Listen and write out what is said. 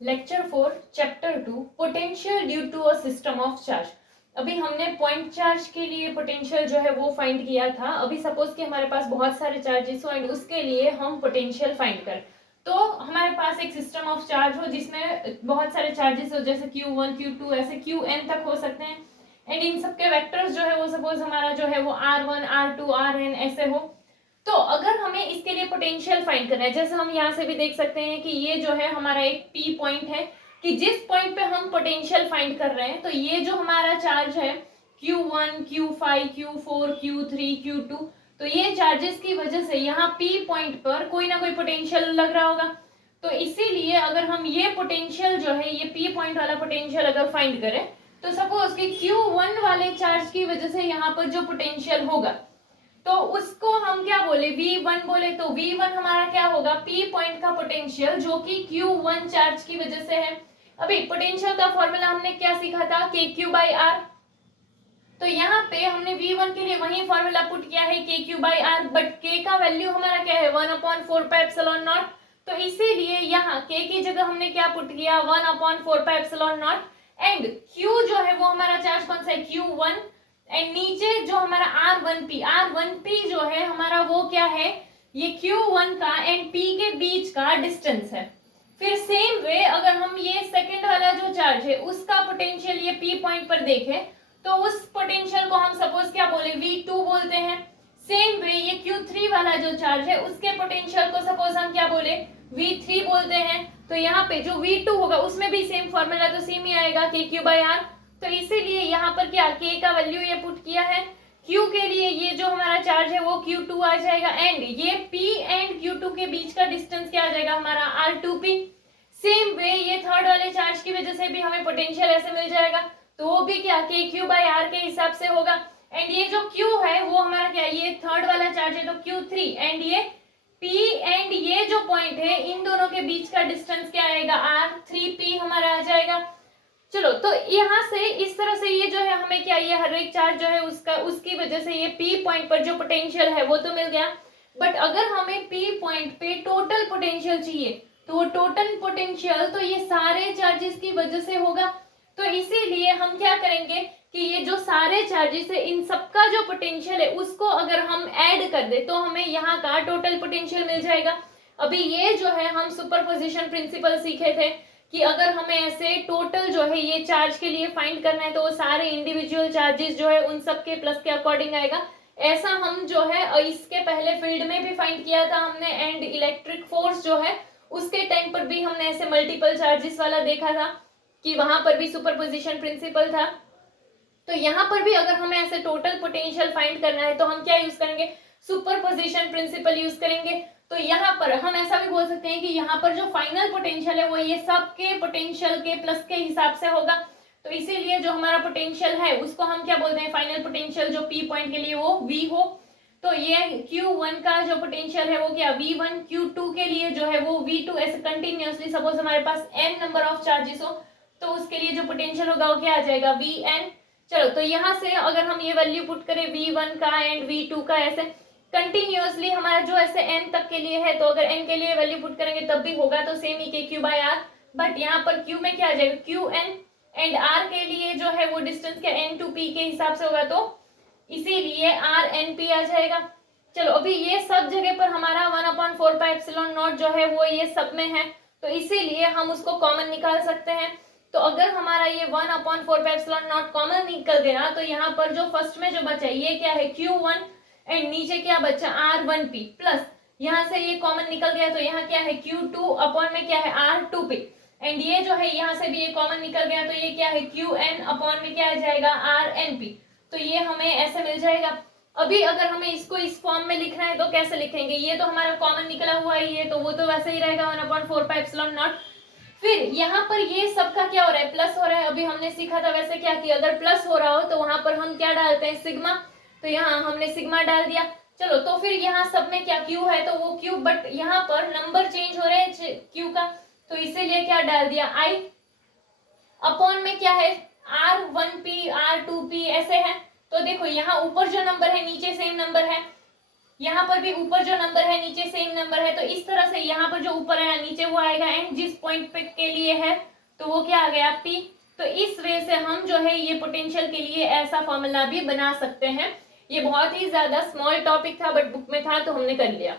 Lecture 4 chapter 2 potential due to a system of charge. अभी हमने point charge के लिए पोटेंशियल जो है वो फाइंड किया था। अभी सपोज कि हमारे पास बहुत सारे चार्जेस हो एंड उसके लिए हम पोटेंशियल फाइंड करें, तो हमारे पास एक सिस्टम ऑफ चार्ज हो जिसमें बहुत सारे चार्जेस हो, जैसे Q1 Q2 ऐसे Qn तक हो सकते हैं एंड इन सबके वेक्टर्स जो है वो सपोज हमारा जो है वो R1 R2 Rn ऐसे हो। तो अगर हमें इसके लिए पोटेंशियल फाइंड करना है, जैसे हम यहाँ से भी देख सकते हैं कि ये जो है हमारा एक पी पॉइंट है कि जिस पॉइंट पे हम पोटेंशियल फाइंड कर रहे हैं, तो ये जो हमारा चार्ज है Q1 Q5 Q4 Q3 Q2, तो ये चार्जेस की वजह से यहाँ पी पॉइंट पर कोई ना कोई पोटेंशियल लग रहा होगा। तो इसीलिए अगर हम ये पोटेंशियल जो है, ये पी पॉइंट वाला पोटेंशियल अगर फाइंड करें, तो सपोज कि Q1 वाले चार्ज की वजह से यहाँ पर जो पोटेंशियल होगा, तो उसको हम क्या बोले, V1 बोले। तो V1 हमारा क्या होगा, P पॉइंट का पोटेंशियल जो कि Q1 चार्ज की वजह से है। अभी पोटेंशियल का फॉर्मूला हमने क्या सीखा था, KQ/R। तो यहाँ पे हमने V1 के लिए वही फॉर्मूला पुट किया है KQ/R, बट K का वैल्यू हमारा क्या है 1/4πε0। तो इसीलिए यहाँ K की जगह हमने क्या पुट किया 1/4πε0 एंड Q जो है वो हमारा चार्ज कौन सा है Q1 एंड नीचे जो हमारा R1P जो है हमारा वो क्या है, ये Q1 का एंड P के बीच का डिस्टेंस है। फिर सेम वे अगर हम ये सेकंड वाला जो चार्ज है उसका पोटेंशियल ये P पॉइंट पर देखें, तो उस पोटेंशियल को हम सपोज क्या बोले V2 बोलते हैं। सेम वे ये Q3 वाला जो चार्ज है उसके पोटेंशियल को सपोज हम क्या बोले V3 बोलते हैं। तो यहाँ पे जो V2 होगा उसमें भी सेम फॉर्मूला तो सेम ही आएगा KQ/R। तो इसीलिए यहाँ पर क्या K का वैल्यू ये पुट किया है। Q के लिए ये जो हमारा चार्ज है वो Q2 आ जाएगा एंड ये P एंड Q2 के बीच का डिस्टेंस क्या आ जाएगा हमारा R2P। सेम वे ये थर्ड वाले चार्ज की वजह से भी हमें पोटेंशियल ऐसे मिल जाएगा, तो वो भी क्या KQ/R के हिसाब से होगा। एंड ये जो Q है वो हमारा क्या, ये थर्ड वाला चार्ज है तो Q3 एंड ये P एंड ये जो पॉइंट है इन दोनों के बीच का डिस्टेंस क्या आएगा R3P हमारा आ जाएगा। चलो, तो यहाँ से इस तरह से ये जो है हमें क्या, ये हर एक चार्ज जो है उसका उसकी वजह से ये P पॉइंट पर जो पोटेंशियल है वो तो मिल गया। बट अगर हमें P पॉइंट पे टोटल पोटेंशियल चाहिए, तो टोटल पोटेंशियल तो ये सारे चार्जेस की वजह से होगा। तो इसीलिए हम क्या करेंगे कि ये जो सारे चार्जेस है इन सबका जो पोटेंशियल है उसको अगर हम ऐड कर दे तो हमें यहाँ का टोटल पोटेंशियल मिल जाएगा। अभी ये जो है हम सुपरपोजिशन प्रिंसिपल सीखे थे कि अगर हमें ऐसे टोटल जो है ये चार्ज के लिए फाइंड करना है तो वो सारे इंडिविजुअल चार्जेस जो है उन सब के प्लस के अकॉर्डिंग आएगा। ऐसा हम जो है इसके पहले फील्ड में भी फाइंड किया था हमने एंड इलेक्ट्रिक फोर्स जो है उसके टाइम पर भी हमने ऐसे मल्टीपल चार्जेस वाला देखा था कि वहां पर भी सुपरपोजिशन प्रिंसिपल था। तो यहाँ पर भी अगर हमें ऐसे टोटल पोटेंशियल फाइंड करना है तो हम क्या यूज करेंगे, सुपरपोजिशन प्रिंसिपल यूज करेंगे। तो यहाँ पर हम ऐसा भी बोल सकते हैं कि यहाँ पर जो फाइनल पोटेंशियल है वो ये सब के पोटेंशियल के प्लस के हिसाब से होगा। तो इसीलिए जो हमारा पोटेंशियल है उसको हम क्या बोलते हैं, फाइनल पोटेंशियल जो P पॉइंट के लिए वो V हो। तो ये Q1 का जो पोटेंशियल है वो क्या V1, Q2 के लिए जो है वो V2, ऐसे कंटिन्यूसली सपोज हमारे पास n नंबर ऑफ चार्जेस हो तो उसके लिए जो पोटेंशियल होगा वो क्या आ जाएगा Vn। चलो, तो यहाँ से अगर हम ये वैल्यू पुट करें V1 का एंड V2 का ऐसे कंटिन्यूअसली हमारा जो ऐसे n तक के लिए है, तो अगर n के लिए वैल्यू पुट करेंगे तब भी होगा तो सेम ही KQ/R। बट यहाँ पर Q में क्या आ जाएगा Qn एंड R के लिए जो है वो डिस्टेंस क्या n to P के हिसाब से होगा, तो इसीलिए RnP आ जाएगा। चलो, अभी ये सब जगह पर हमारा 1/4πε0 जो है वो ये सब में है, तो इसीलिए हम उसको कॉमन निकाल सकते हैं। तो अगर हमारा ये 1/4πε0 कॉमन निकल गया तो यहाँ पर जो फर्स्ट में जो बचा ये क्या है Q1 एंड नीचे क्या बचा R1P प्लस यहाँ से ये कॉमन निकल गया तो यहाँ क्या है Q2 अपॉन में क्या है R2P एंड ये जो है यहाँ से भी ये कॉमन निकल गया तो ये क्या है Qn अपॉन में क्या आ जाएगा RnP। तो ये हमें ऐसे मिल जाएगा। अभी अगर हमें इसको इस फॉर्म में लिखना है तो कैसे लिखेंगे, ये तो हमारा कॉमन निकला हुआ है ये तो वो तो वैसे ही रहेगा 1/4πε0। फिर यहाँ पर ये सबका क्या हो रहा है, प्लस हो रहा है। अभी हमने सीखा था वैसे क्या कि अगर प्लस हो रहा हो तो वहां पर हम क्या डालते हैं सिग्मा, तो यहाँ हमने सिग्मा डाल दिया। चलो, तो फिर यहाँ सब में क्या Q है तो वो Q, बट यहाँ पर नंबर चेंज हो रहे हैं Q का, तो इसीलिए क्या डाल दिया I अपॉन में क्या है R1P R2P ऐसे है। तो देखो यहाँ ऊपर जो नंबर है नीचे सेम नंबर है, यहाँ पर भी ऊपर जो नंबर है नीचे सेम नंबर है, तो इस तरह से यहाँ पर जो ऊपर है नीचे वो आएगा, एंड जिस पॉइंट पे के लिए है तो वो क्या आ गया P। तो इस वे से हम जो है ये पोटेंशियल के लिए ऐसा फॉर्मूला भी बना सकते हैं। ये बहुत ही ज्यादा स्मॉल टॉपिक था बट बुक में था तो हमने कर लिया।